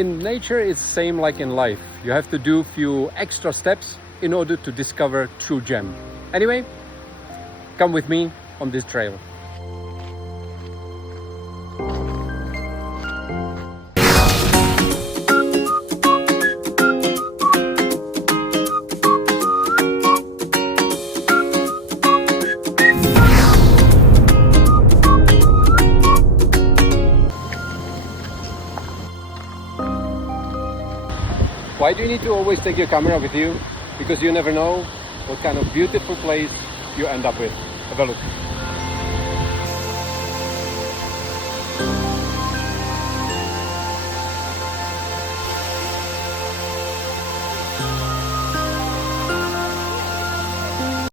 In nature, it's the same like in life. You have to do few extra steps in order to discover true gem. Anyway, come with me on this trail. Why do you need to always take your camera with you? Because you never know what kind of beautiful place you end up with. Have a look.